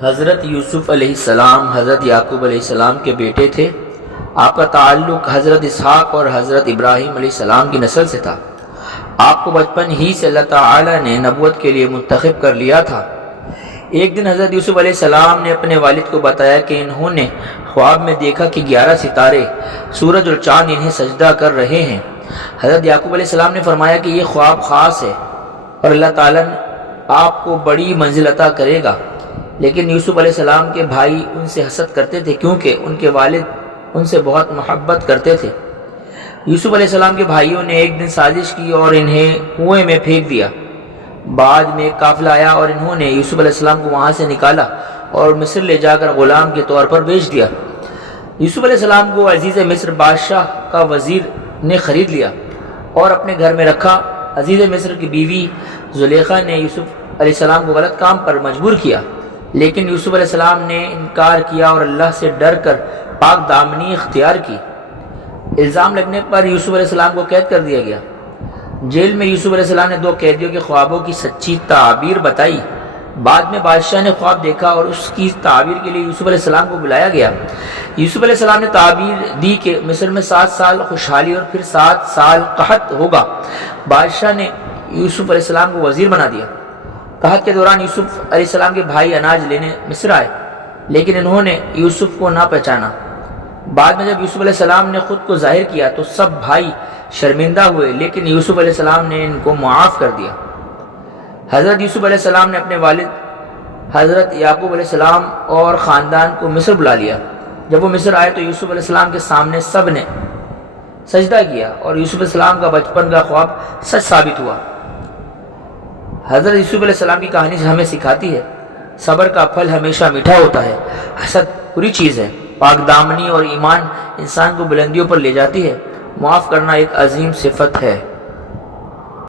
حضرت یوسف علیہ السلام حضرت یعقوب علیہ السلام کے بیٹے تھے۔ آپ کا تعلق حضرت اسحاق اور حضرت ابراہیم علیہ السلام کی نسل سے تھا۔ آپ کو بچپن ہی سے اللہ تعالی نے نبوت کے لیے منتخب کر لیا تھا۔ ایک دن حضرت یوسف علیہ السلام نے اپنے والد کو بتایا کہ انہوں نے خواب میں دیکھا کہ 11 ستارے، سورج اور چاند انہیں سجدہ کر رہے ہیں۔ حضرت یعقوب علیہ السلام نے فرمایا کہ یہ خواب خاص ہے اور اللہ تعالیٰ آپ کو بڑی منزل عطا کرے گا۔ لیکن یوسف علیہ السلام کے بھائی ان سے حسد کرتے تھے کیونکہ ان کے والد ان سے بہت محبت کرتے تھے۔ یوسف علیہ السلام کے بھائیوں نے ایک دن سازش کی اور انہیں کنویں میں پھینک دیا۔ بعد میں ایک قافلہ آیا اور انہوں نے یوسف علیہ السلام کو وہاں سے نکالا اور مصر لے جا کر غلام کے طور پر بیچ دیا۔ یوسف علیہ السلام کو عزیز مصر بادشاہ کا وزیر نے خرید لیا اور اپنے گھر میں رکھا۔ عزیز مصر کی بیوی زلیخا نے یوسف علیہ السلام کو غلط کام پر مجبور کیا، لیکن یوسف علیہ السلام نے انکار کیا اور اللہ سے ڈر کر پاک دامنی اختیار کی۔ الزام لگنے پر یوسف علیہ السلام کو قید کر دیا گیا۔ جیل میں یوسف علیہ السلام نے 2 قیدیوں کے خوابوں کی سچی تعبیر بتائی۔ بعد میں بادشاہ نے خواب دیکھا اور اس کی تعبیر کے لیے یوسف علیہ السلام کو بلایا گیا۔ یوسف علیہ السلام نے تعبیر دی کہ مصر میں 7 سال خوشحالی اور پھر 7 سال قحط ہوگا۔ بادشاہ نے یوسف علیہ السلام کو وزیر بنا دیا۔ قحط کے دوران یوسف علیہ السلام کے بھائی اناج لینے مصر آئے، لیکن انہوں نے یوسف کو نہ پہچانا۔ بعد میں جب یوسف علیہ السلام نے خود کو ظاہر کیا تو سب بھائی شرمندہ ہوئے، لیکن یوسف علیہ السلام نے ان کو معاف کر دیا۔ حضرت یوسف علیہ السلام نے اپنے والد حضرت یعقوب علیہ السلام اور خاندان کو مصر بلا لیا۔ جب وہ مصر آئے تو یوسف علیہ السلام کے سامنے سب نے سجدہ کیا اور یوسف علیہ السلام کا بچپن کا خواب سچ ثابت ہوا۔ حضرت یوسف علیہ السلام کی کہانی ہمیں سکھاتی ہے صبر کا پھل ہمیشہ میٹھا ہوتا ہے۔ حسد بری چیز ہے۔ پاک دامنی اور ایمان انسان کو بلندیوں پر لے جاتی ہے۔ معاف کرنا ایک عظیم صفت ہے۔